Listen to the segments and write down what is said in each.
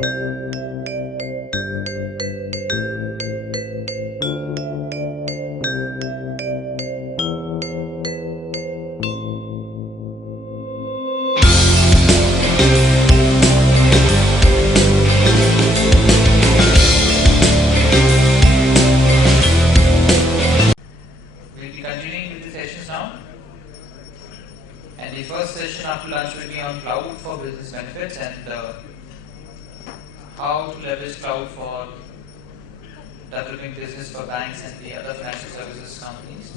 We'll be continuing with the sessions now. And the first session after lunch will be on cloud for business benefits and how to leverage cloud for developing business for banks and the other financial services companies.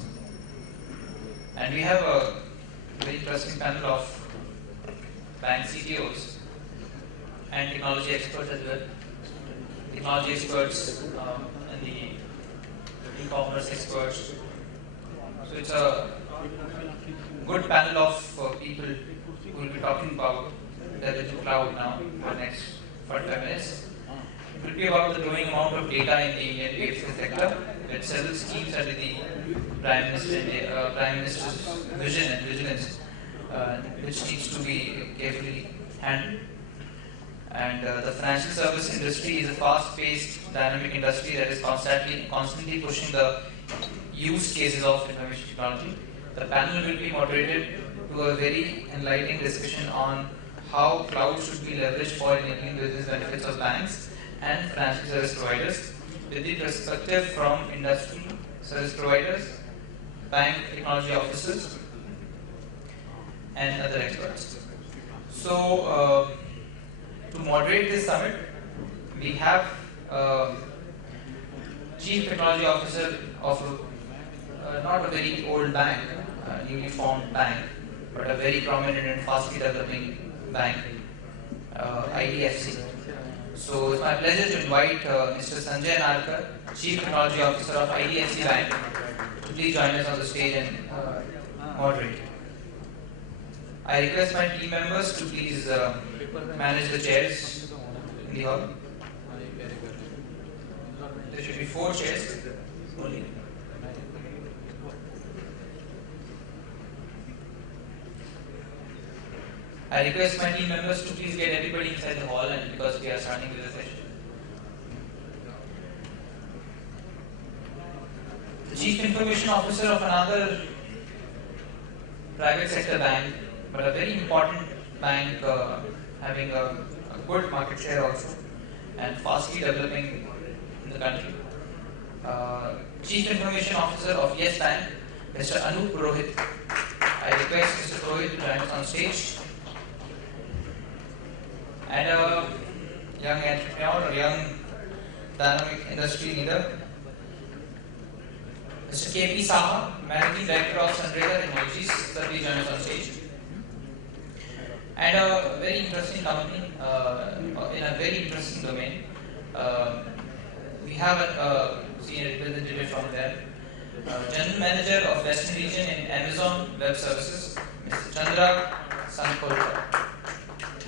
And we have a very interesting panel of bank CTOs and technology experts as well. Technology experts and the e-commerce experts. So it's a good panel of people who will be talking about the cloud now for the next 45 minutes. It will be about the growing amount of data in the Indian BFSI sector, with several schemes under the Prime Minister's vision and vigilance, which needs to be carefully handled. And the financial service industry is a fast-paced, dynamic industry that is constantly pushing the use cases of information technology. The panel will be moderated to a very enlightening discussion on how cloud should be leveraged for enabling business benefits of banks and financial service providers, with the perspective from industry, service providers, bank technology officers, and other experts. So, to moderate this summit, we have Chief Technology Officer of not a very old bank, newly formed bank, but a very prominent and fastly developing bank, IDFC. So it's my pleasure to invite Mr. Sanjay Narkar, Chief Technology Officer of IDFC Bank, to please join us on the stage and moderate. I request my team members to please manage the chairs in the hall. There should be 4 chairs only. I request my team members to please get everybody inside the hall, and because we are starting with the session. The Chief Information Officer of another private sector bank, but a very important bank having a good market share also and fastly developing in the country. Chief Information Officer of Yes Bank, Mr. Anup Purohit. I request Mr. Purohit to join us on stage. And a young entrepreneur, a young dynamic industry leader, Mr. K.P. Saha, Managing Director of Moderator Technologies, sir, please join us on stage. And a very interesting company in a very interesting domain. We have a senior representative from there, General Manager of Western Region in Amazon Web Services, Mr. Chandra Sankulkar.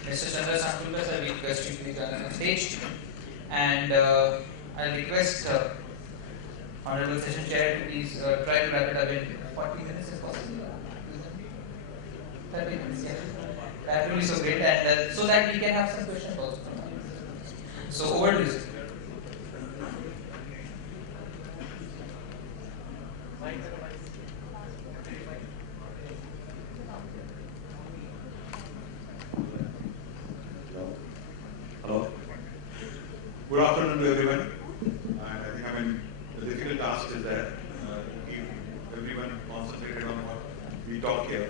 Mr. Chandra Sankulkar, sir, we request you to please join us on stage. And I request Honorable Session Chair to please try to wrap it up in 40 minutes if possible. 30 minutes, yeah. That will be so great, and so that we can have some questions also from you. So over to you, sir. Hello. Good afternoon to everyone. And I think the difficult task is that to keep everyone concentrated on what we talk here.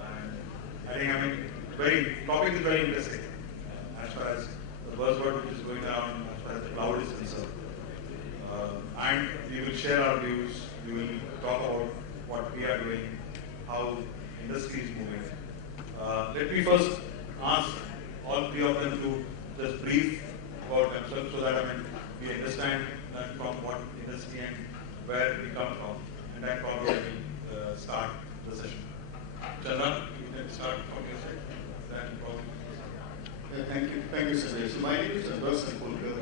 And I think topic is very interesting as far as the buzzword which is going around as far as the cloud is concerned. And we will share our views. We will talk about what we are doing, how industry is moving. Let me first ask all 3 of them to just brief about themselves so that we understand from what industry and where we come from, and then probably we will start the session. Chandra, you can start from your side. Then probably. Thank you, Sanjay. So my name is Chandra Sankulkar. I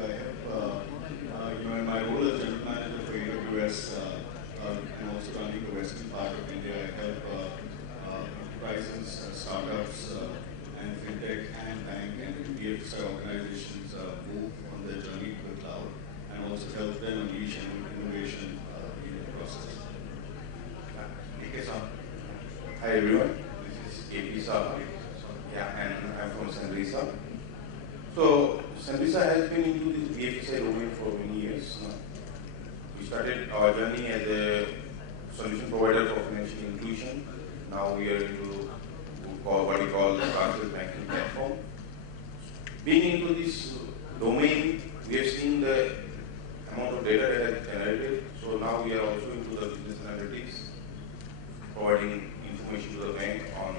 have, in my role as General Manager for AWS, and also running the western part of India, I help enterprises, startups, and fintech and bank and BFSI organizations move on their journey to the cloud and also help them unleash innovation in the process. Hi everyone, this is AP Saha. Yeah, and I'm from Sanjay. So Sanjay has been into this BFSI domain for many years now. We started our journey as a solution provider for financial inclusion. Now we are into what we call the transfer banking platform. Being into this domain, we have seen the amount of data that is generated. So now we are also into the business analytics, providing information to the bank on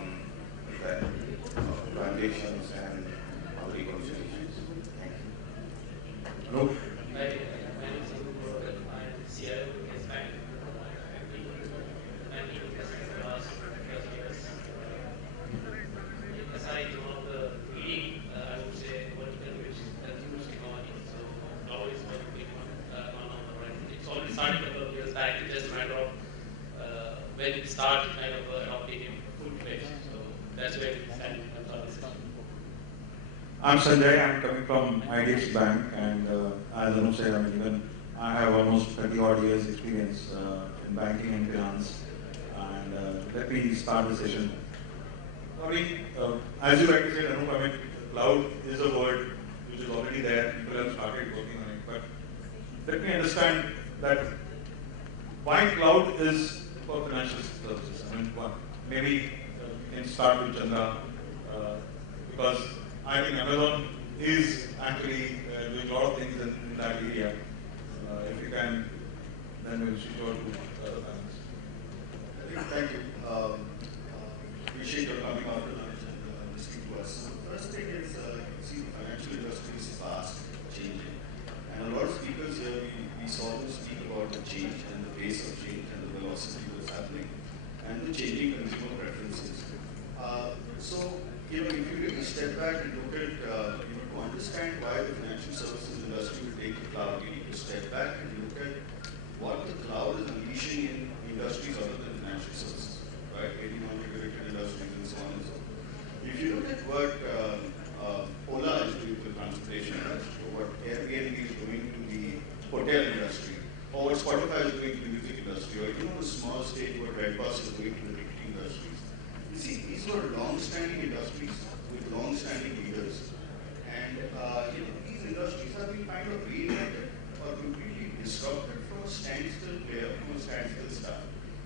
that transactions and other reconciliations. Thank you. Anup? My name is Purohit. I'm CIO of Yes Bank. I've been banking business for the last 20 years. Aside one of the leading, I would say, vertical which consumes technology. So cloud is one big one on the horizon. It's already started a couple of years back. It's just a matter of when it starts kind of adopting it full-fledged. So that's where we stand in terms of discussion. I'm Sanjay. I'm coming from IDFC Bank, and as Anup said, even I have almost 30 odd years experience in banking and finance. And let me start the session. As you rightly said, Anup, cloud is a word which is already there. People have started working on it. But let me understand that why cloud is for financial services. Maybe can start with Chandra, because I think Amazon is actually doing a lot of things in that area. If you can, then we'll switch over to other panels. Thank you. Appreciate your coming out tonight and listening to us. So the first thing is, you see, the financial industry is fast changing. And a lot of speakers here, we saw them speak about the change and the pace of change and the velocity that's happening and the changing consumer preferences. So, if you really step back and look at, to understand why the financial services industry will take the cloud, you need to step back and look at what the cloud is unleashing in industries other than financial services, right? Maybe non-regulated industries and so on and so forth. If you look at what Ola is doing to the transportation industry, or what Airbnb is doing to the hotel industry, or what Spotify is doing to the music industry, or even on a small stage what Redbus is doing to the ticketing industries. You see, these are long-standing industries with long-standing leaders. And these industries have been kind of reinvented or completely disrupted from a standstill player to a standstill star.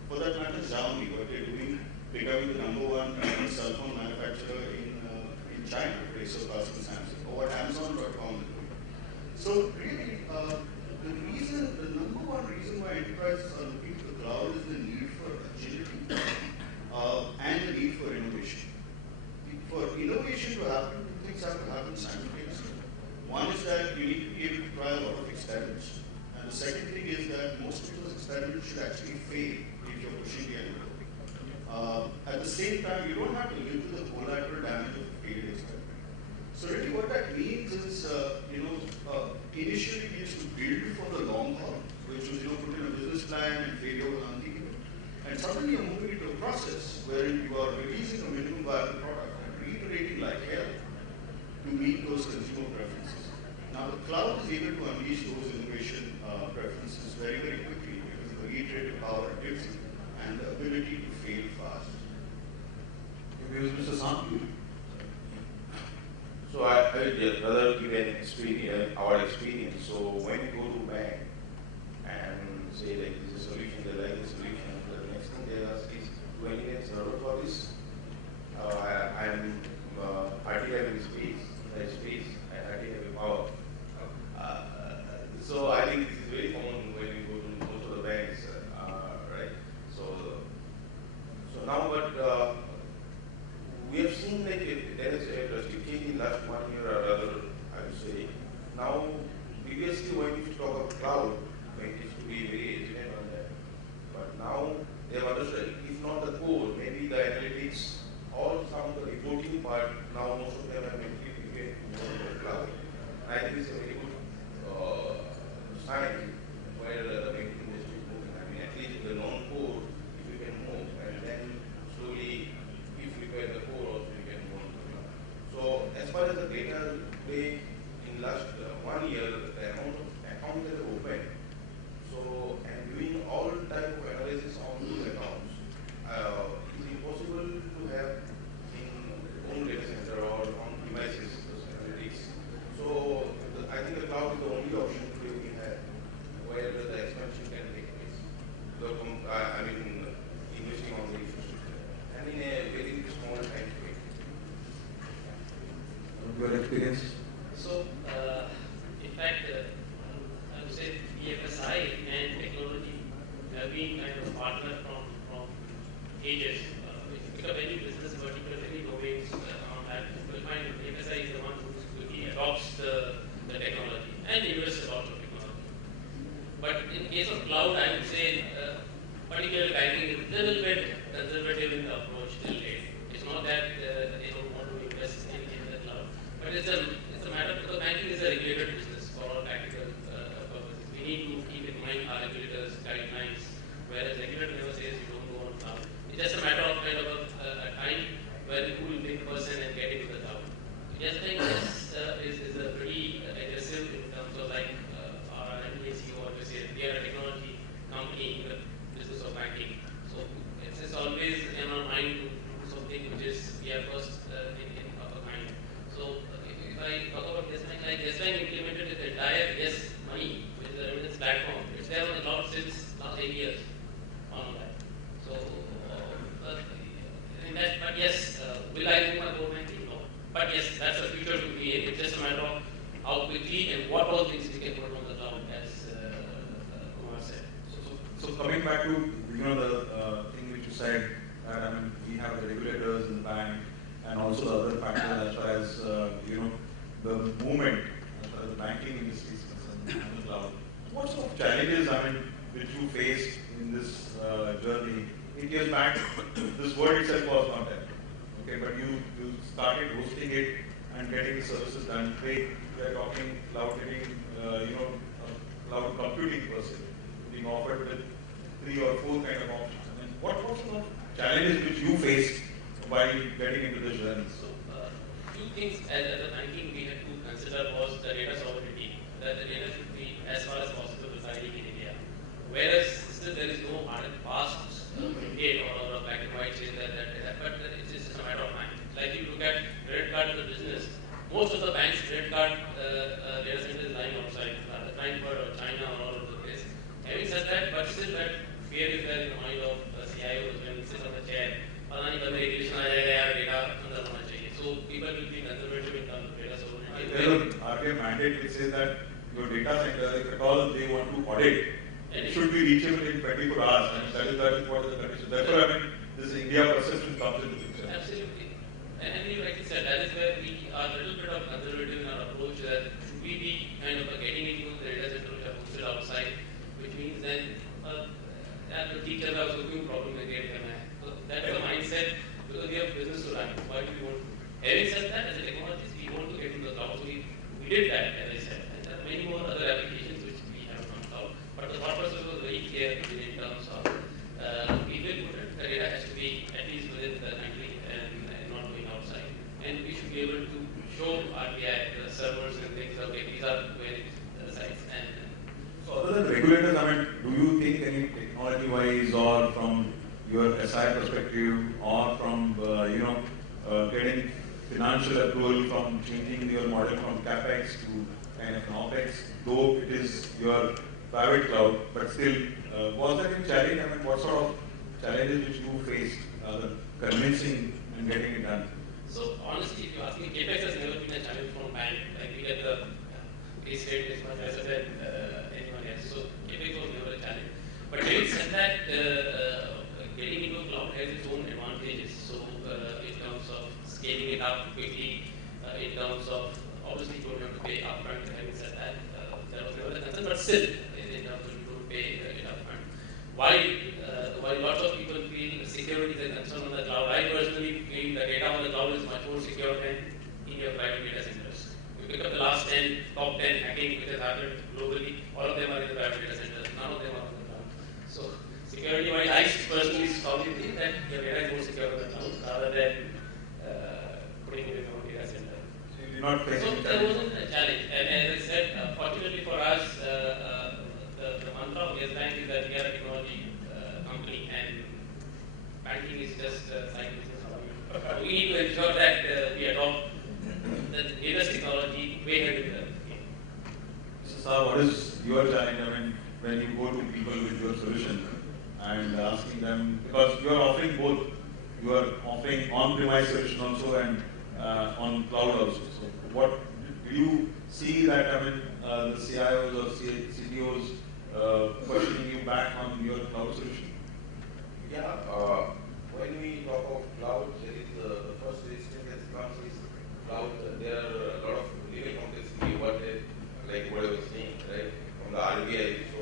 For that matter, Xiaomi, what they're doing, becoming the #1 cell phone manufacturer in China, to surpassing Samsung, or what Amazon.com is doing. So really, the #1 reason why enterprises are looking to the cloud is the need for agility and the need for innovation. For innovation to happen, two things have to happen simultaneously. One is that you need to be able to try a lot of experiments. And the second thing is that most of those experiments should actually fail if you're pushing the envelope. At the same time, you don't have to live with the collateral damage of a failed experiment. So really what that means is, initially we used to build for the long haul, which was, put in a business plan and failure was unthinkable. And suddenly you're moving into a process where you are releasing a minimum viable product and reiterating like hell to meet those consumer preferences. Now the cloud is able to unleash those innovation preferences very, very quickly because of the reiterative power it gives you and the ability to fail fast. Mr. Sanjay. So I will rather give an experience, our experience. So when you go to bank and say like this is a solution, they like the solution, the next thing they ask is, do I need a server for this? I'm hardly having space, and hardly having power. So I think this is very common when you go to most of the banks, right? So now, but we have seen like there is a drastic change in last 1 year or rather, I would say. Now, previously when you talk about cloud, it used to be very hesitant on that. But now they have understood it's not the core, maybe the analytics, all some of the reporting part, now most of them are mentally prepared to move to the cloud. I think it's a very good sign take in last 1 year the amount of accounts that are open. So, and doing all type of analysis on those accounts, it is impossible to have in own data center or on devices, those analytics. So, I think the cloud is the only option today we have where the expansion can take place. So, I mean, investing on the infrastructure and in a very small time frame. Your experience? So, in fact, I would say BFSI and technology have been kind of partner from ages. If you pick up any business vertical, any domains on that, you will find that BFSI is the one who quickly adopts the technology and invests a lot of technology. But in case of cloud, I would say, particularly banking is a little bit conservative in the approach till date. It's not that they don't want to invest in the cloud, but it's a matter because banking is a regulated business for all practical purposes. We need to keep in mind our regulators' guidelines, whereas regulator never says you don't go on cloud. It's just a matter of kind of a time where who will be the person and get into the cloud. Just think this is a pretty aggressive in terms of like our MBA CEO always says we are a technology company in the business of banking. So it's always in our mind to do something which is we are first in of a kind. So if I talk about Yes Bank, like Yes Bank implemented the entire Yes Money, which is a remittance platform. It's there on the cloud since last 8 years on that. So in that, but yes, will I move my core banking? No. But yes, that's the future to be. It's just a matter of how quickly and what all things we can put on the cloud, as Kumar said. So coming back to the thing which you said, that I mean we have the regulators in the bank and also the other factors as far as the movement as far as the banking industry is concerned on the cloud. What sort of challenges I mean which you faced in this journey? 8 years back, this word itself was not there. Okay, but you started hosting it and getting the services done. Today we are talking cloud getting cloud computing per se being offered with 3 or 4 kind of options. I mean, what sort of challenges which you faced while getting into this journey? So, two things as a banking we had to consider was the data sovereignty, that the data should be as far as possible residing in India. Whereas still there is no hard and fast mandate or a black and white saying that, but it's just a matter of time. Like you look at credit card in the business, most of the banks' credit card data center is lying outside, Frankfurt or China or all over the place. Having said that, but still that fear is there in the mind of CIOs when he sits on the chair. Regulation data so people will be conservative in terms of data sovereignty. There is an RBI mandate which says that your data center, if at all they want to audit, it should be reachable in 24 hours. I mean, that is what is the condition. Therefore, I mean, this India perception comes into picture. Absolutely. And you rightly said, that is where we are a little bit of conservative in our approach, that should we be kind of getting into the data center which are hosted outside, which means then the teacher is also doing problem with data. So that's the mindset, because we have business to run. Why do we want to? Having said that, as a technologist, we want to get into the cloud. So we did that, as I said. And there are many more other applications which we have on cloud. But the thought process was very clear in terms of we will put it, the data has to be at least within the country and not going outside. And we should be able to show RBI, the servers and things, okay, these are where the sites. So other than regulators, I mean, do you think any technology-wise or from your SI perspective or from, getting financial approval from changing your model from CapEx to kind of an OpEx, though it is your private cloud, but still, was there any challenge? I mean, what sort of challenges which you faced convincing and getting it done? So honestly, if you ask me, CapEx has never been a challenge from bank. Like we get the base rate is much lesser than anyone else. So CapEx was never a challenge. But having said that, getting into cloud has its own advantages. So in terms of scaling it up quickly, in terms of obviously you don't have to pay upfront. Having said that, that was never the concern. But still, in terms of you don't pay it upfront. While lots of people feel security is a concern on the cloud, I personally feel the data on the cloud is much more secure than in your private data centers. You pick up the last top 10 hacking which has happened globally, all of them are in the private data centers, none of them are on the cloud. So security-wise, I personally strongly think that your data is more secure on the cloud rather than putting it in your own data center. So did not face So any there challenge? wasn't a challenge, and as I said, fortunately for us, the mantra of Yes Bank is that we are a technology company, and banking is just a side business for you. So we need to ensure that we adopt the latest technology way ahead of the game. So, sir, what is your challenge? I mean, when you go to people with your solution and asking them, because you are offering both, you are offering on-premise solution also and on cloud also. So, what do you see that? I mean, the CIOs or CTOs questioning you back on your cloud solution? Yeah, when we talk of cloud, there is the first resistance that comes is cloud. There are a lot of legal complexity, like what I was saying, right, from the RBI. So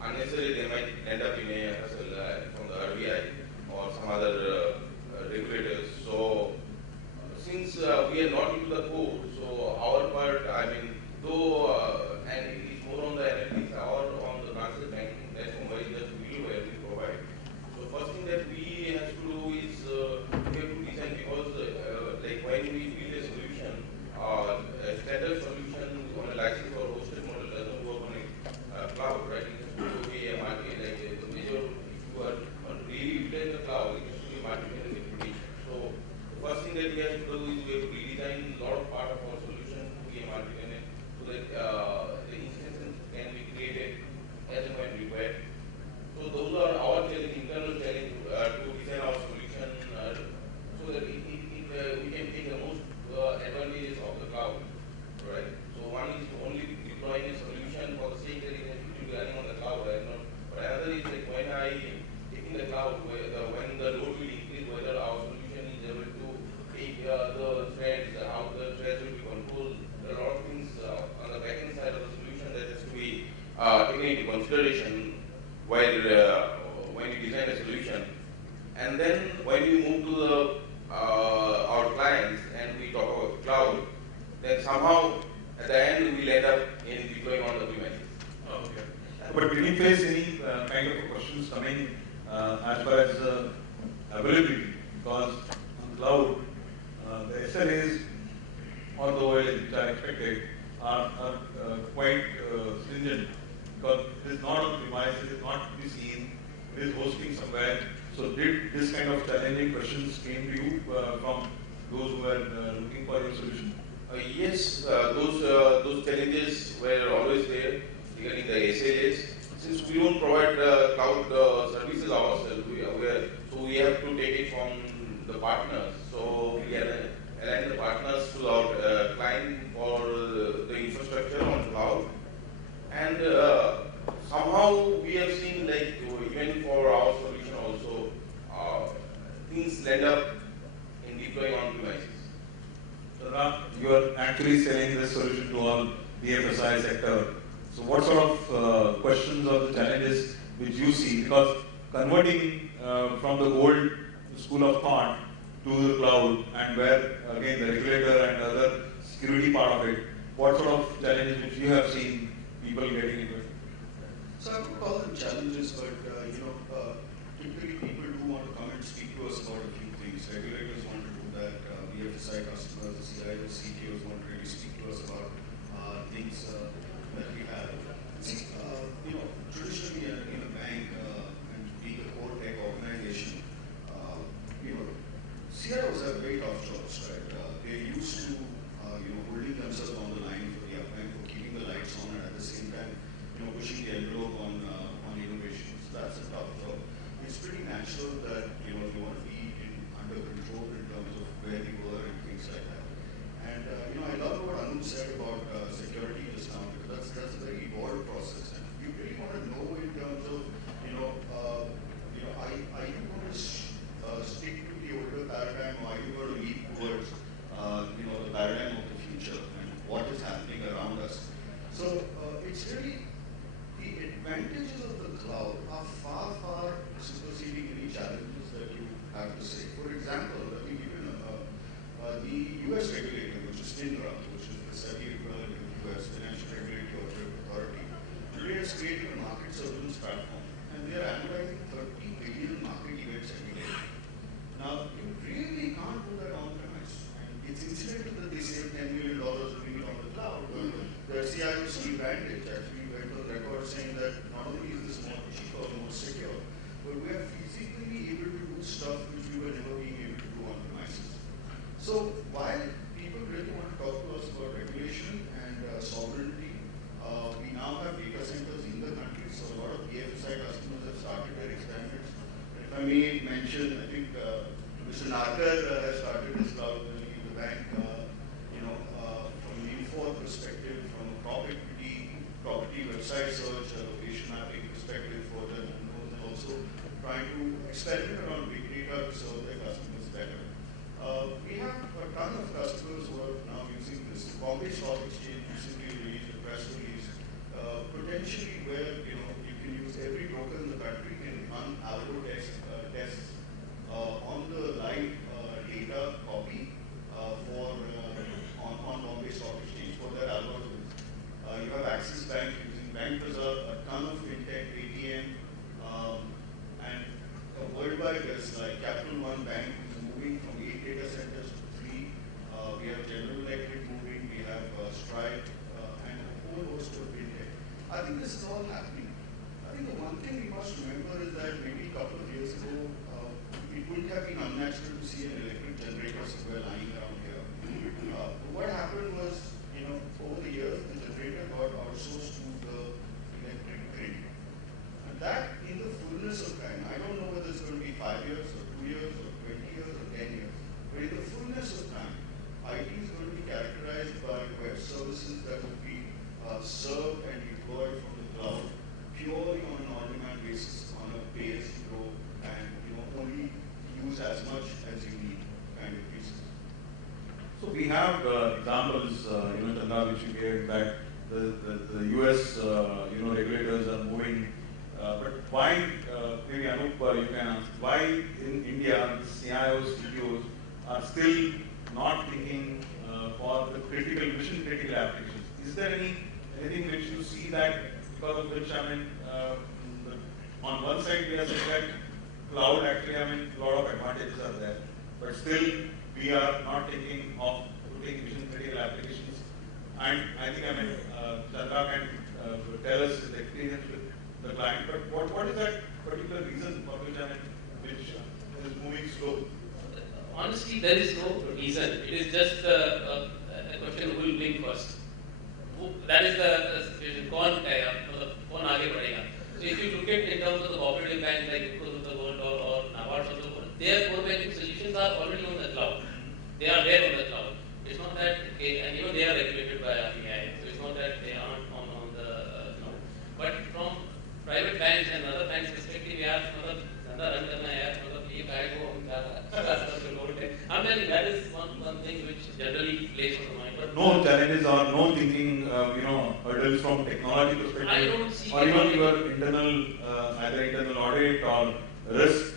unnecessarily they might end up in a hassle from the RBI or some other regulators. So since we are not into the code, so our part, I mean, though, and it is more on the analytics or on the transaction banking platform where just where we provide. So first thing that we have to do is we have to design, because like when we build a solution, a standard solution on a license or hosted model doesn't work on a cloud, right? It has to be a market, like the major, if you are really utilizing the cloud, it has to be a market implementation. So the first thing that we have to do is we have to redesign a lot of part of our solution to be a market so that the instances can be created as and when required. So those are our challenge, internal challenge to design our solution so that we can take the most advantages of the cloud, right? So one is only deploying a solution for the sake that it has to be running on the cloud, right? But another is like when I taking the cloud, when the load will increase, whether our solution is able to take the threads, how the threads will be controlled. There are a lot of things on the backend side of the solution that has to be taken into consideration while when you design a solution. And then when you move to the our clients and we talk about cloud, then somehow at the end we will end up in deploying on the premises. Okay. But did you face any kind of questions coming as far as availability? Because on cloud, the SLAs, although which are expected, are quite stringent, because it is not on premise, it is not to be seen, it is hosting somewhere. So did this kind of challenging questions came to you from those who were looking for your solution? Yes, those challenges were always there regarding the SLAs. Since we don't provide cloud services ourselves, so we have to take it from the partners. So we align the partners to our client for the infrastructure on cloud. And somehow we have seen, like, even for our solution also, things end up in deploying on premises. So now you are actually selling this solution to all BFSI sector. So what sort of questions or the challenges which you see? Because converting from the old school of thought to the cloud, and where again the regulator and other security part of it, what sort of challenges which you have seen people getting into it? So I would call them challenges, but typically people do want to come and speak to us about a few things. Regulators want to do that. BFSI customers, the CIOs, CTOs want to really speak to us about things that we have. See, traditionally in a bank and being a core tech organization, CIOs have very tough jobs, right? They're used to holding themselves on the line for the uptime, for keeping the lights on, and at the same time, pushing the envelope on innovation. So that's a tough job. It's pretty natural that they want to be under control in terms of where they were and things like that. And I love what Anup said about security just now, because that's a very evolved process. And we really want to know in terms of are you going to stick to the older paradigm, or are you going to leap towards the paradigm of the future and what is happening around us? So it's really the advantages of the cloud are far, far superseding any challenges that you have to say. For example, let me give you the US regulator, which is FINRA, which is the SEBI equivalent in the US, Financial Regulatory Authority, today has created a market surveillance platform, and they are analyzing 30 billion market events every day. Now, you really can't do that on premise. And it's incidental that they say 10 advantage. Actually, we went on record saying that not only is this more cheaper, more secure, but we are physically able to do stuff which we were never being able to do on premises. So while people really want to talk to us about regulation and sovereignty, we now have data centers in the country. So a lot of BFSI customers have started their experiments. If I may mention, I think Mr. Narkar has started his cloud in the bank. From an info perspective, from a property website search, location mapping perspective for the unknowns, and also trying to experiment around big data to serve their customers better. We have a ton of customers who are now using this. Bombay Stock Exchange recently released a press release, potentially where you can use every broker in the country can run algo tests on the live data copy on Bombay Stock Exchange for their algorithms. You have Axis Bank using Bank Reserve, a ton of fintech, ATM, and worldwide there's like Capital One Bank is moving from 8 data centers to 3. We have General Electric moving, we have Stripe, and a whole host of fintech. I think this is all happening. I think the one thing we must remember is that maybe a couple of years ago, it wouldn't have been unnatural to see an electric generator somewhere lying around here. But what happened was, over the years, the generator got outsourced to the electric grid. And that, in the fullness of time, I don't know whether it's going to be 5 years, or 2 years, or 20 years, or 10 years, but in the fullness of time, IT is going to be characterized by web services that will be served and deployed from the cloud, purely on an on-demand basis, on a pay-as-you-go, and only use as much as you need kind of basis. So we have examples, Chandra, which you gave that the US, regulators are moving. But why, maybe Anup, you can answer, why in India the CIOs, CTOs are still not thinking for the mission critical applications? Is there anything which you see that because of which, on one side we are saying that cloud actually, a lot of advantages are there, but still we are not thinking of putting mission critical applications. And I think, Chandra can tell us his experience with the client, but what is that particular reason for which, which is moving slow? Honestly, there is no reason. It is just a question who will blink first. That is the situation. Kaun aage badhega. So if you look at in terms of the cooperative banks like Because of the World or NABARD of the world, their core banking solutions are already on the cloud. They are there on the cloud. It's not that, and they are regulated by RBI, so it's not that they aren't on the cloud. But from private banks and other banks perspective, I'm telling that is one thing which generally plays on the mind. But no challenges or no thinking, hurdles from technology perspective, I don't see or even your internal, either internal audit or risk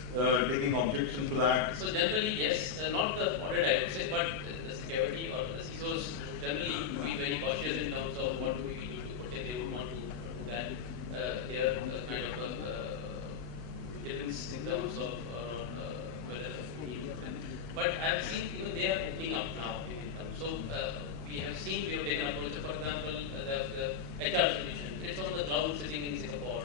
taking objection to that. So generally, yes, not the audit I would say, but the security or the CISOs generally be very cautious in terms of what do we need to put in. They would want to do that. They are kind of vigilance in terms of whether we need. But I've seen they are opening up now. So we have taken approach. For example, the HR solution. It's on the cloud sitting in Singapore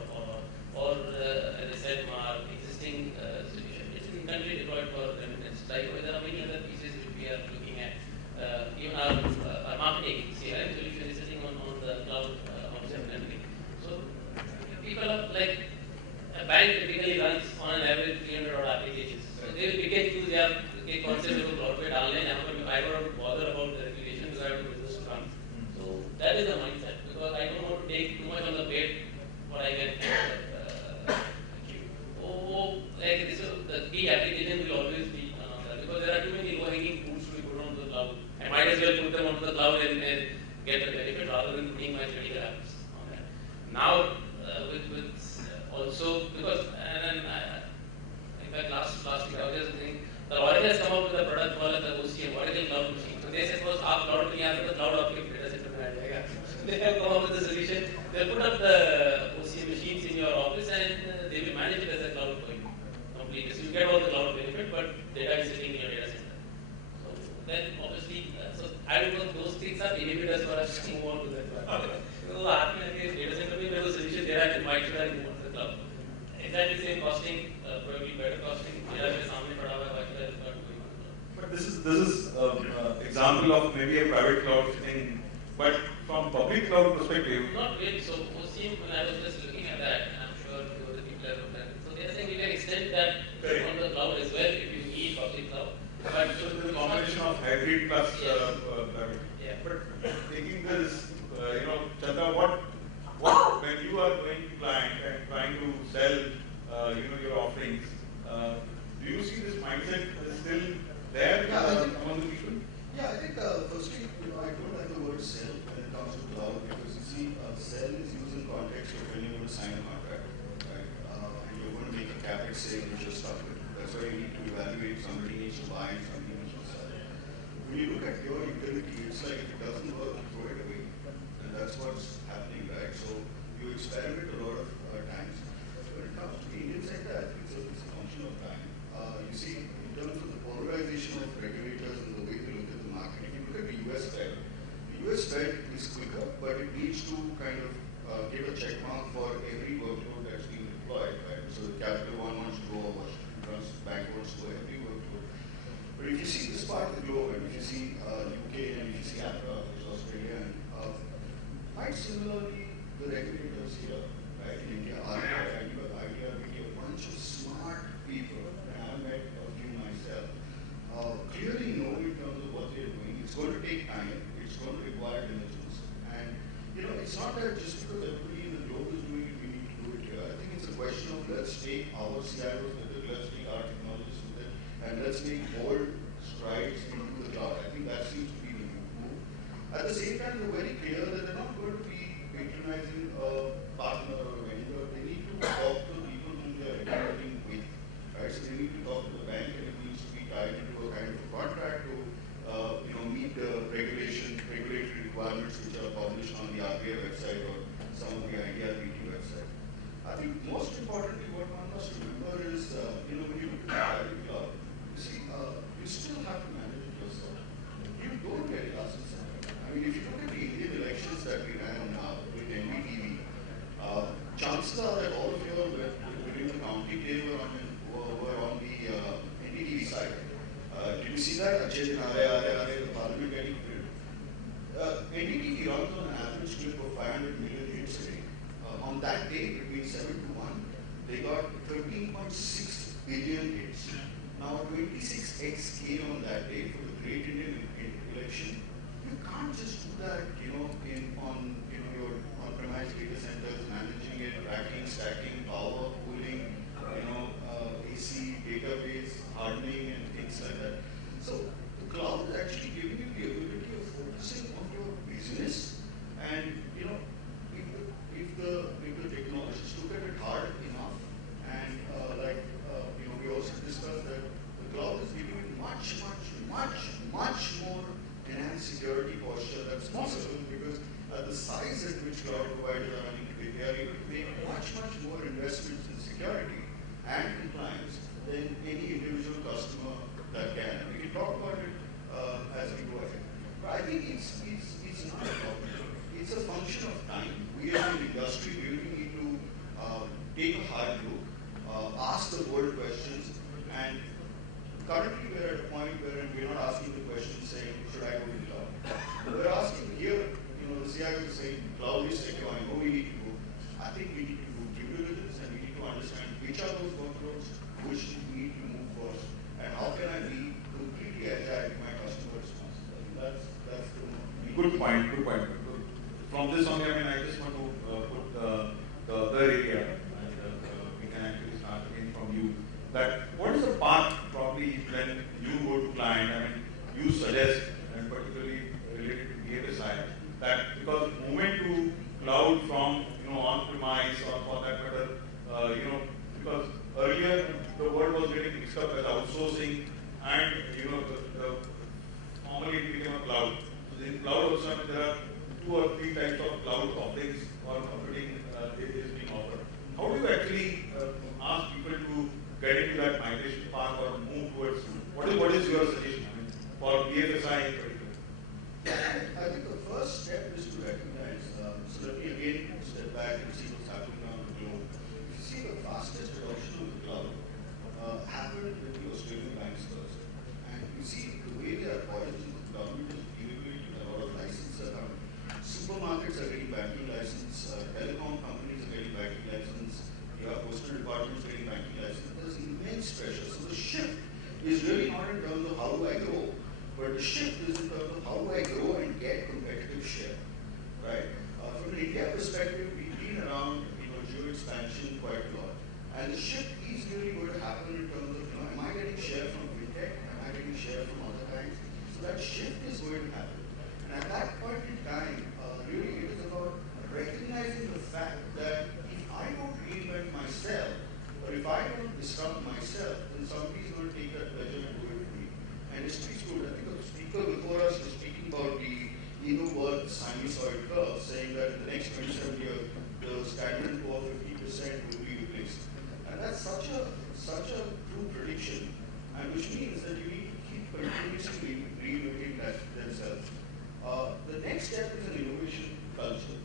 or as I said, our existing solution. It's in country deployed for remittance. Likewise, there are many other pieces which we are looking at. Even our marketing CRM solution is sitting on the cloud option and everything. So people are like a bank typically runs on an average 300 odd applications. So they will pick and choose their concept of cloud पे डालने हैं. I don't bother about the regulation because I have to business to run. So that is the mindset because I don't want to take too much on the plate what I can achieve. Like this, the key application will always be that because there are too many low-hanging fruits to be put onto the cloud. I might as well put them onto the cloud and get the benefit rather than putting my critical apps on that. Now, with also because in fact last week I was just thinking the Oracle has come up with a product called the OCM, Oracle Cloud Machine. So they said first आप cloud नहीं आएगा तो cloud आपके data center में आ जाएगा. They have come up with the solution. They put up the OCM machines in your office and they will manage it as a cloud for you completely. So you get all the cloud benefit, but data is sitting in your data center. So then obviously, so I don't know those things are inhibitors for us to move on to that. So maybe a private cloud sitting, but from public cloud perspective. Not really. So OCM, when I was just looking at that, and I'm sure you the people have looked at it. So they are saying we can extend that on the cloud as well if you need public cloud. But so the combination of hybrid plus private. Yeah. But taking this, Chandra, what when you are going to client and trying to sell, your offerings, do you see this mindset is still there among the people? Yeah, I think firstly, I don't like the word sell when it comes to cloud because you see, sell is used in context of when you're going to sign a contract, right? And you're going to make a capex sale which you're stuck with. That's why you need to evaluate. Somebody needs to buy and somebody needs to sell. When you look at your utility, it's like if it doesn't work, you throw it away, and that's what's happening, right? So you experiment a lot of times. When it comes to the Indian sector, I think it's a function of time. You see, in terms of the polarization of regulators and the way they look at the market, if you look at the US Fed, the US Fed is quicker, but it needs to kind of give a check mark for every workload that's being deployed, right? So the Capital One wants to go, or Washington Bank wants to go, every workload. But if you see this part of the globe, and if you see UK, and if you see Africa, which is Australia, and quite similarly, the regulators here, right, in India, IDFC, a bunch of smart people, and I've met a few myself, clearly know in terms of what they're doing. It's going to take time, it's going to require diligence. And, it's not that just because everybody in the globe is doing it, we need to do it here. I think it's a question of let's take our CIOs with it, let's take our technologists with it, and let's make bold strides into the cloud. I think that seems to be the move. At the same time, they're very clear that they're not going to be patronizing a partner or a vendor. They need to talk to people whom they are interacting with, right? So they need to talk to the bank, and it needs to be tied into a kind of a contract to, meet the regulatory requirements which are published on the RBI website or some of the IDFC website. I think most importantly, what one must remember is, when you look at the private cloud, you see, you still have to manage it yourself. You don't get license. I mean, if you look at the Indian elections that we ran now with NDTV, chances are that all of you are within the county, they were on the NDTV side. Did you see that? The parliament getting filled. NDTV runs on an average clip of 500 million hits a day. On that day, between 7 to 1, they got 13.6 billion hits. Now, 26x came on that day for the Great Indian Election. You can't just do that, on your on-premise data centers, managing it, racking, stacking, power, cooling, AC, database, hardening, and things like that. So the cloud is actually giving you the ability of focusing on your business, and if the technologists look at it hard enough, and we also discussed that the cloud is giving you much more enhanced security posture that's possible because the size at which cloud providers are running today, they are able to make much more investments in security and compliance than any individual customer that can. And we can talk about it as we go ahead. But I think it's not a problem. It's a function of time. We as an industry really need to take a hard look, ask the bold questions, and currently we're at a point where we're not asking the question saying, should I go to the cloud? We're asking here, the CIO is saying, cloud is secure, I know we need to go. I think we need to do due diligence and we need to understand which are those workloads, which we need to move first, and how can I be completely agile to my customer response. That's the Good point. From this only, I just want to put the other area, and we can actually start again from you. That what is the path probably when you go to client? You suggest, and particularly related to BFSI, that because movement to cloud from on-premise or for that matter, because earlier the word was getting mixed up as outsourcing, and formally it became a cloud. So in cloud also, there are 2 or 3 types of cloud offerings or computing is being offered. How do you actually ask people to get into that migration path or move towards? What is your suggestion for BFSI in particular? I think the first step is to recognize, so let me again step back and see what's happening around the globe. You see the fastest adoption of the cloud happened with the Australian banks first. And you see the way they are poised, the government is delivering banking license, telecom companies are getting banking license, your postal departments are getting banking license. There's immense pressure. So the shift is really not in terms of how do I grow, but the shift is in terms of how do I grow and get competitive share, right? From an India perspective, we've been around, geo expansion quite a lot, and the shift is really going to happen in terms of, am I getting share from fintech? Am I getting share from other banks? So that shift is going to happen, and at that point in time, really it is about recognizing the fact that if I don't reinvent myself, or if I don't disrupt myself, then somebody's going to take that pleasure and do it for me. And it's pretty good. I think the speaker before us was speaking about the world sinusoid curve, saying that in the next 27 years, the stagnant core of 50% will be replaced. And that's such a true prediction, and which means that you need to keep continuously reinventing themselves. The next step is an innovation culture.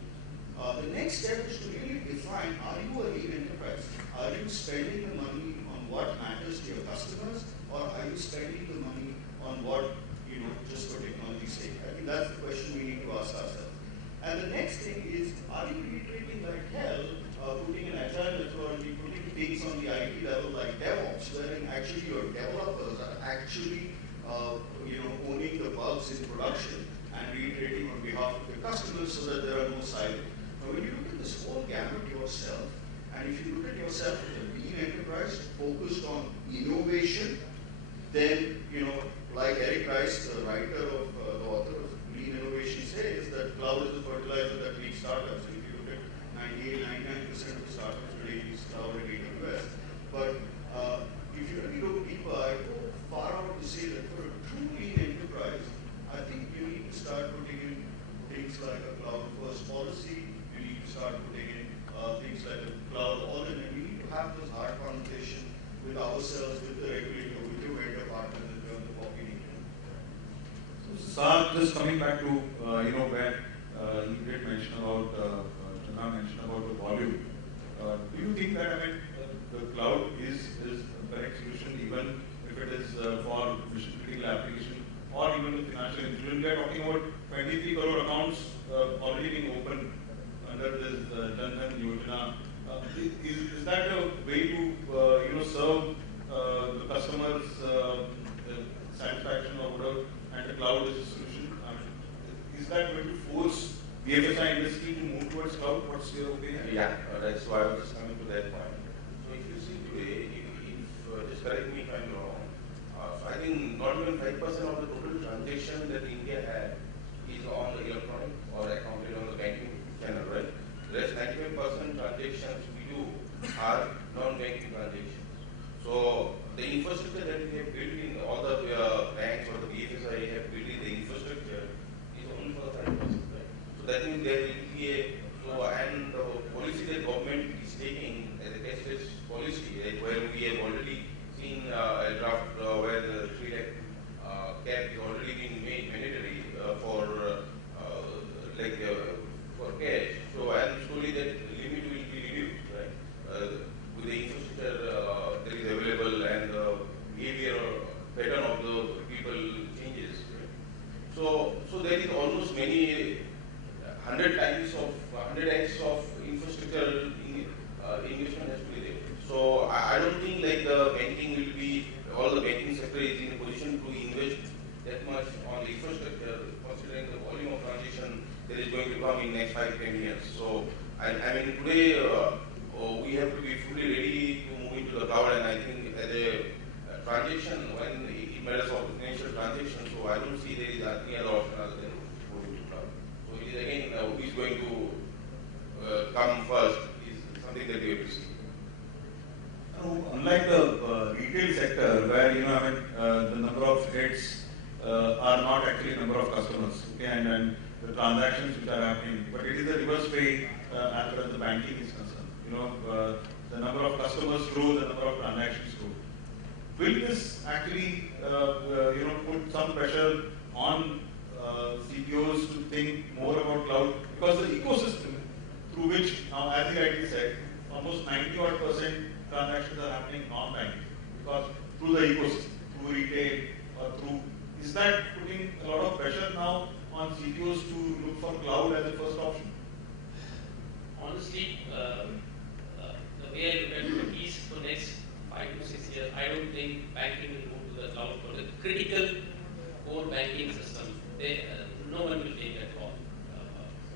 The next step is to really define, are you a lean enterprise? Are you spending the money on what matters to your customers, or are you spending the money on what, just for technology's sake? I think that's the question we need to ask ourselves. And the next thing is, are you reiterating like hell, putting an agile methodology, putting things on the IT level like DevOps, wherein actually your developers are actually, owning the bugs in production and reiterating on behalf of your customers so that there are no silos. Now, when you look at this whole gamut yourself, and if you look at yourself as a lean enterprise focused on innovation, then, like Eric Rice, the writer of, the author of Lean Innovation, says that cloud is the fertilizer that leads startups. If you look at 98, 99% of the startups today use cloud and AWS. But if you really look deeper, I go far out to say that for a true lean enterprise, I think you need to start putting in things like a cloud-first policy. You need to start putting in things like a cloud audit, and we need to have those hard conversations with ourselves, with the regulator, with your vendor partners in terms of what we need to do. So, just coming back to where you did mention about Chandra mentioned about the volume. Do you think that the cloud is the correct solution, even if it is for mission critical application or even the financial institution? We are talking about 23 crore accounts already being opened under this Jan Dhan Yojana. Is that a way to serve the customers' satisfaction or whatever, and the cloud is a solution? Is that going to force BFSI industry to move towards cloud? What's your opinion? Yeah, that's why I was just coming to that point. So if you see today, if just correct me if I'm wrong, so I think not even 5% of the total transaction that India had is on the electronic or accounted on the banking channel, right? The rest 95% transactions we do are non-banking transactions. So the infrastructure that we have built in all the banks or the BFSI have built in the infrastructure is only for 5%, right? So that means there will be and the policy that government is taking as a cashless policy, right, where we have already seen a draft where the 3 lakh cap is already being made mandatory for cash. So and slowly that limit will be reduced, right? With the infrastructure that is available and the behavior pattern of the people changes. Right? So there is almost many 100x of infrastructure investment has to be there. So I don't think like the banking will be, all the banking sector is in a position to invest that much on the infrastructure, considering the volume of transaction that is going to come in next 5-10 years. So I mean today we have to be fully ready to move into the cloud, and I think as a transaction, when it matters of financial transaction, so I don't see there is any other option other than moving to cloud. So it is again who is going to come first is something that we have to see. Unlike the retail sector, where the number of heads are not actually number of customers, okay, and the transactions which are happening, but it is a reverse way as far as the banking is concerned. The number of customers grow, the number of transactions grow. Will this actually put some pressure on CTOs to think more about cloud? Because the ecosystem through which now, as you rightly said, almost 90% transactions are happening non-banking, because through the ecosystem, through retail or through, is that putting a lot of pressure now on CTOs to look for cloud as a first option? honestly, the way I look at it, at least for next 5 to 6 years, I don't think banking will move to the cloud for the critical core banking system. No one will take that call.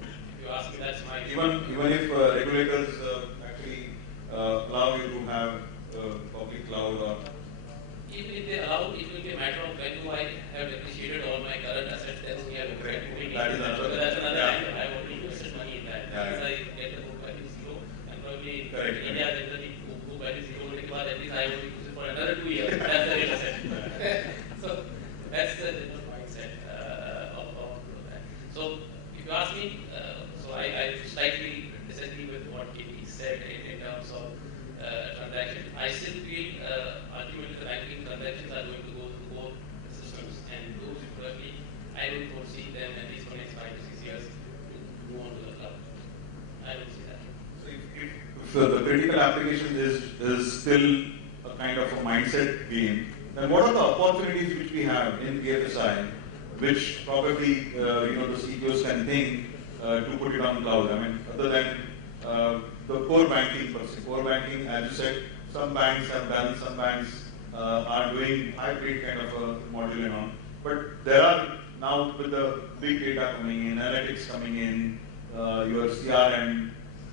If you ask me, that's my view. Even if regulators actually allow you to have public cloud or Even if they allow, it will be a matter of when do I have depreciated all my current assets, then we are moving That is another that's another yeah. angle. I have already invested money in that. Yeah. Once I get the book value zero, and probably Correct. India generally book value zero, at least I will use it for another 2 years. That's the real asset. So that's the general mindset of that. So if you ask me, so I slightly disagree with what KP said in terms of transactions. I still feel ultimately the banking transactions are going to go through both systems, and those probably I don't foresee them at least for the next 5 to 6 years to move on to the cloud. I don't see that. So if the critical application is still a kind of a mindset game, then what are the opportunities which we have in BFSI, which probably the CEOs can think to put it on cloud? I mean, other than the core banking per se. Core banking, as you said, some banks have done, some banks are doing hybrid kind of a module and all. But there are now with the big data coming in, analytics coming in, your CRM,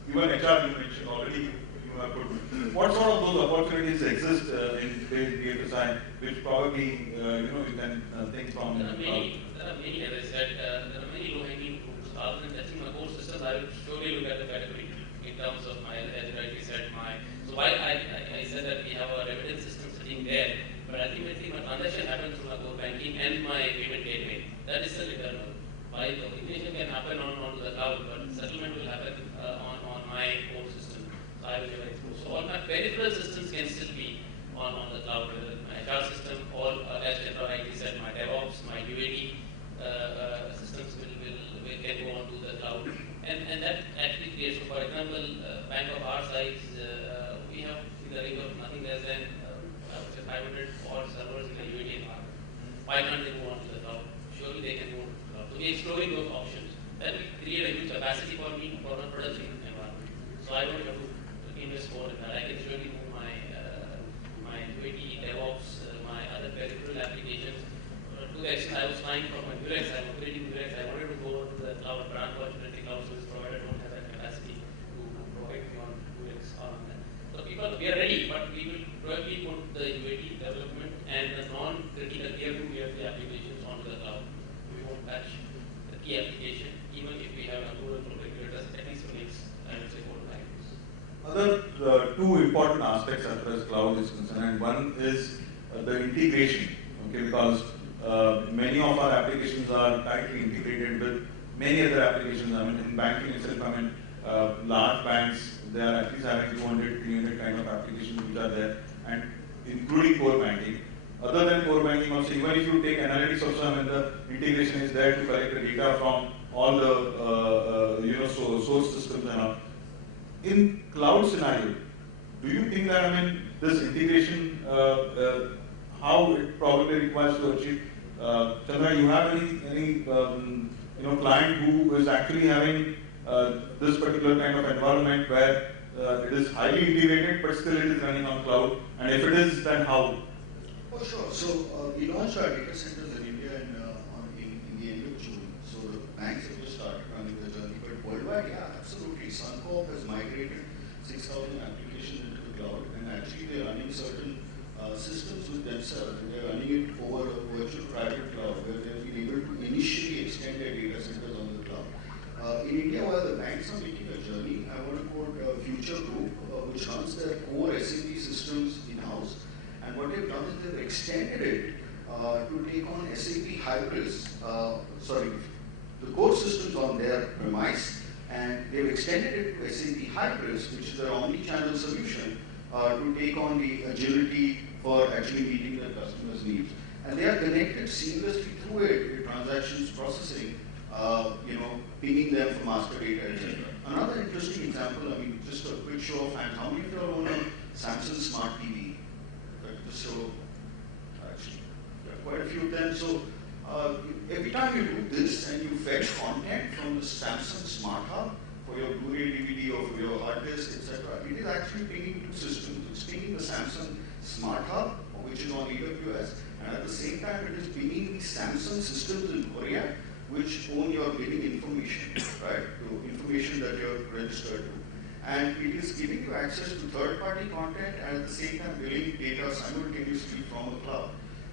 even HR you mentioned already. You have put. What sort of those opportunities exist in today's BFSI, which probably you can think from? There are many, as I said, there are many low-hanging fruits. Rather than touching my core systems, I will surely look at the category in terms of my, as you rightly said, so while I said that we have our evidence system sitting there, but ultimately my transaction happens through my core banking and my payment gateway. That is still internal. While the origination can happen on the cloud, but settlement will happen on my core system. So I will never expose. So all my peripheral systems can still be on the cloud, whether my HR system, all as Chandra rightly said, my DevOps, my UAD systems can go on to the cloud. And that actually creates, so for example, bank of our size, we have in the range of nothing less than I would say 500 odd servers in the UAD environment. Why can't they move on to the cloud? Surely they can move on to the cloud. So we're exploring those options. That will create a huge capacity for me for my production environment. So I don't have to invest more in that. I can surely move my UAD, DevOps, my other peripheral applications. To the extent I was flying from my Murex, I'm operating Murex, I wanted to go to the cloud, but unfortunately cloud service provider don't have that capacity to provide beyond Murex on that. So people, we are ready, but we will probably put the UAD development and the non-critical tier 2 tier 3 applications onto the cloud. We won't touch the key application, even if we have approval from regulators, at least for next, I would say, 4 to 5 years. Other two important aspects as far as cloud is concerned, and one is the integration, okay, because many of our applications are tightly integrated with many other applications. I mean, in banking itself, I mean, large banks, they are at least having 200, 300 kind of applications which are there, and including core banking. Other than core banking also, even if you take analytics also, I mean, the integration is there to collect the data from all the source systems and all. In cloud scenario, do you think that, I mean, this integration, how it probably requires to achieve? Chandra, you have any client who is actually having this particular kind of environment where it is highly integrated, but still it is running on cloud? And if it is, then how? Oh, sure. So we launched our data centers in India in the end of June. So the banks have just started running the journey, but worldwide, yeah, absolutely. Suncorp has migrated 6,000 applications into the cloud, and actually they're running certain systems with themselves. They're running it over a virtual private cloud, where they've been able to initially extend their data centers on the cloud. In India, while the banks are making a journey, I want to quote Future Group, which runs their core SAP systems in-house. And what they've done is they've extended it to take on SAP Hybris, the core systems on their premise, and they've extended it to SAP Hybris, which is their omni-channel solution, to take on the agility for actually meeting their customers' needs. And they are connected seamlessly through it with transactions processing, pinging them for master data, etc. Another interesting example, I mean, just a quick show of hands. How many of you own a Samsung Smart TV? Just show, actually, quite a few of them. So every time you do this and you fetch content from the Samsung Smart Hub for for your Blu-ray DVD or for your hard disk, etc. It is actually pinging two systems. It's pinging the Samsung Smart Hub, which is on AWS, and at the same time it is pinging the Samsung systems in Korea, which own your billing information, right? To information that you're registered to. And it is giving you access to third-party content and at the same time billing data simultaneously from a cloud.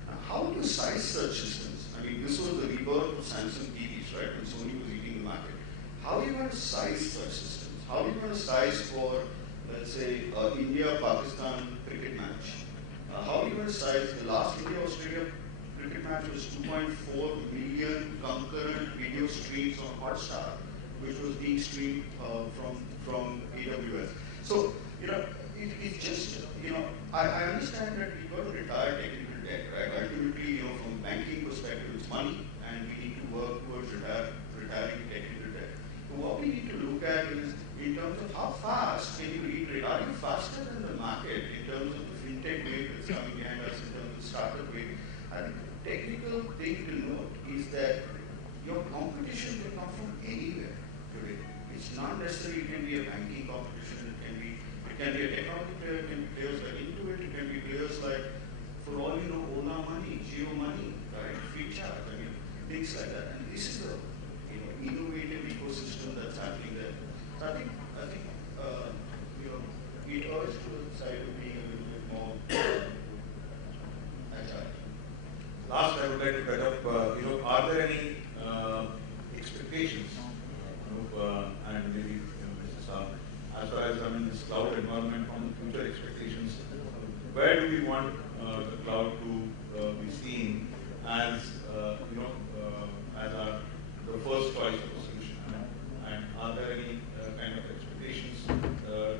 Now, how do you size such systems? I mean, this was the rebirth of Samsung TVs, right? When Sony was eating the market. How are you going to size such systems? How are you going to size for, let's say, India-Pakistan cricket match? How are you going to size the last India-Australia cricket match was 2.4 million concurrent video streams on Hotstar, which was being streamed from AWS. So, it's just, I understand that we got to retire technical debt, right? Ultimately, from a banking perspective, it's money, and we need to work towards retiring technical debt. But what we need to look at is, in terms of how fast can you read, are you faster than the market in terms of the fintech wave that's coming behind us, in terms of the startup wave? I think the technical thing to note is that your competition will come from anywhere today. It's not necessarily, it can be a banking competition, it can be a technology player, it can be players like Intuit, it can be players like, for all you know, Ola Money, Geo Money, right? Free charge, things like that. And this is the innovative ecosystem that's happening there. So I think it urges to the side of being a little bit more agile. Last, I would like to cut up, are there any expectations, and maybe, as far as this cloud environment from the future expectations, where do we want the cloud to be seen as, as the first choice of a solution? And are there any kind of expectations to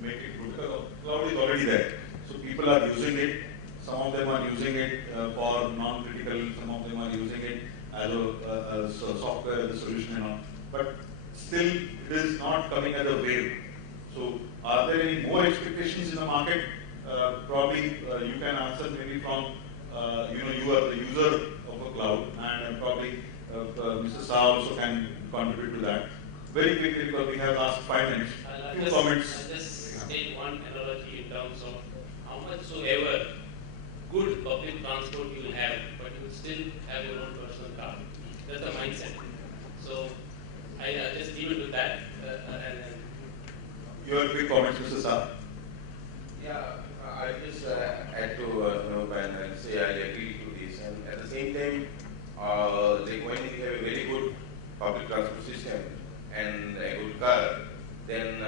make it good? Because cloud is already there, so people are using it. Some of them are using it for non-critical, some of them are using it as a software, as a solution and all. But still, it is not coming as a wave. So, are there any more expectations in the market? Probably you can answer maybe from, you are the user of a cloud, and probably Mr. Shah also can contribute to that. Very quickly, because we have last 5 minutes. Few comments. I'll just state one analogy in terms of how much so ever good public transport you will have, but you will still have your own personal car. That's the mindset. So I just leave it with that. Your quick comments, Mr. Shah. Yeah, I'll just add to Anup and say I agree to this. And at the same time, when we have a very good public transport system and a good car, then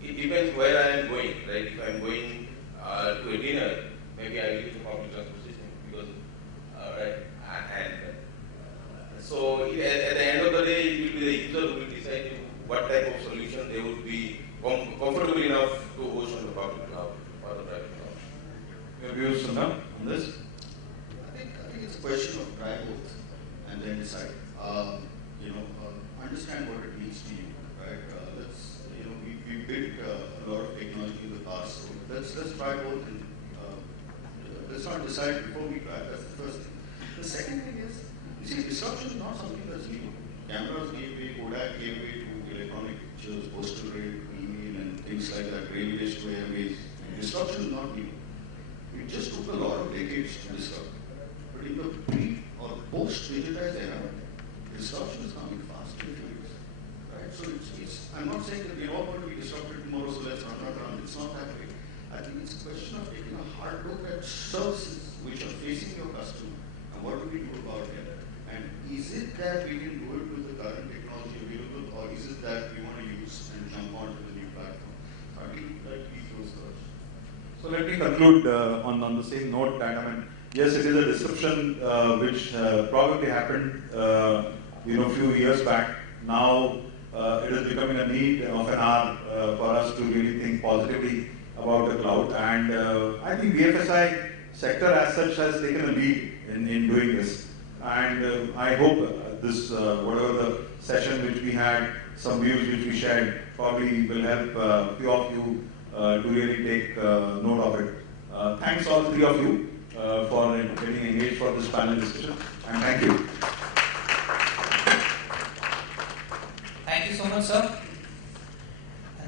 it depends where I am going, right? If I am going to a dinner, maybe I use the public transport system because, right? And so at the end of the day, it will be the user who will decide what type of solution they would be comfortable enough to host on the public cloud or the private cloud. Your views, Sanjay, on this? I think it's a question of try both and then decide. Understand what it means to you, right? We built a lot of technology in the past, so let's try both and let's not decide before we try. That's the first thing. The second thing is, you see, disruption is not something that's new. Cameras gave way, Kodak gave way to electronic pictures, postal rate, email, and things like that, railways to airways. Disruption is not new. It just took a lot of decades to disrupt. But in the pre or post-digitized era, disruption is coming fast and furious. Right? So I'm not saying that we're all going to be disrupted tomorrow, so let's run around. It's not that way. I think it's a question of taking a hard look at services which are facing your customer and what do we do about it. And is it that we can do it with the current technology available, or is it that we want to use and jump onto the new platform? I think that we close first. So let me conclude on the same note that, yes, it is a disruption which probably happened few years back. Now it is becoming a need of an hour for us to really think positively about the cloud. And I think BFSI sector as such has taken a lead in doing this. And I hope this, whatever the session which we had, some views which we shared, probably will help a few of you to really take note of it. Thanks all 3 of you for getting engaged for this panel discussion, and thank you. Thank you so much, sir.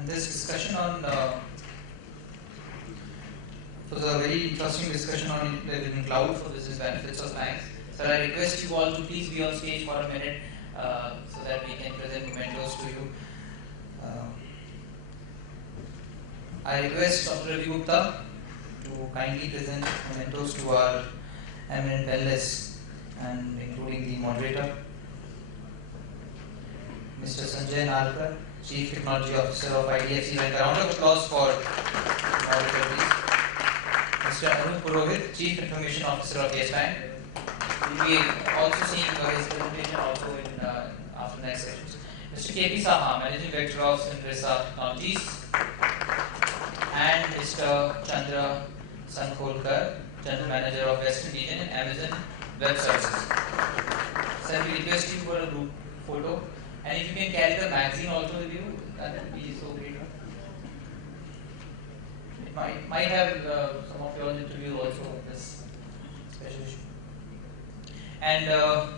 And this discussion on was a very interesting discussion on leveraging cloud for business benefits of banks. So I request you all to please be on stage for a minute so that we can present mementos to you. I request Dr. Ravi Gupta to kindly present mementos to our eminent panelists, and including the moderator, Mr. Sanjay Narkar, Chief Technology Officer of IDFC. A round of applause for moderator, please. Mr. Anup Purohit, Chief Information Officer of Yes Bank. We will be also seeing his presentation also in after next sessions. Mr. KP Saha, Managing Director of Sanjay Technologies, and Mr. Chandra Sankholkar, General Manager of Western Region and Amazon Web Services. Sir, we request you for a group photo, and if you can carry the magazine also with you, that would be so great. It might have some of your interviews also in this special issue. And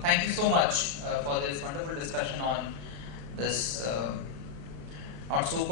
thank you so much for this wonderful discussion on this not so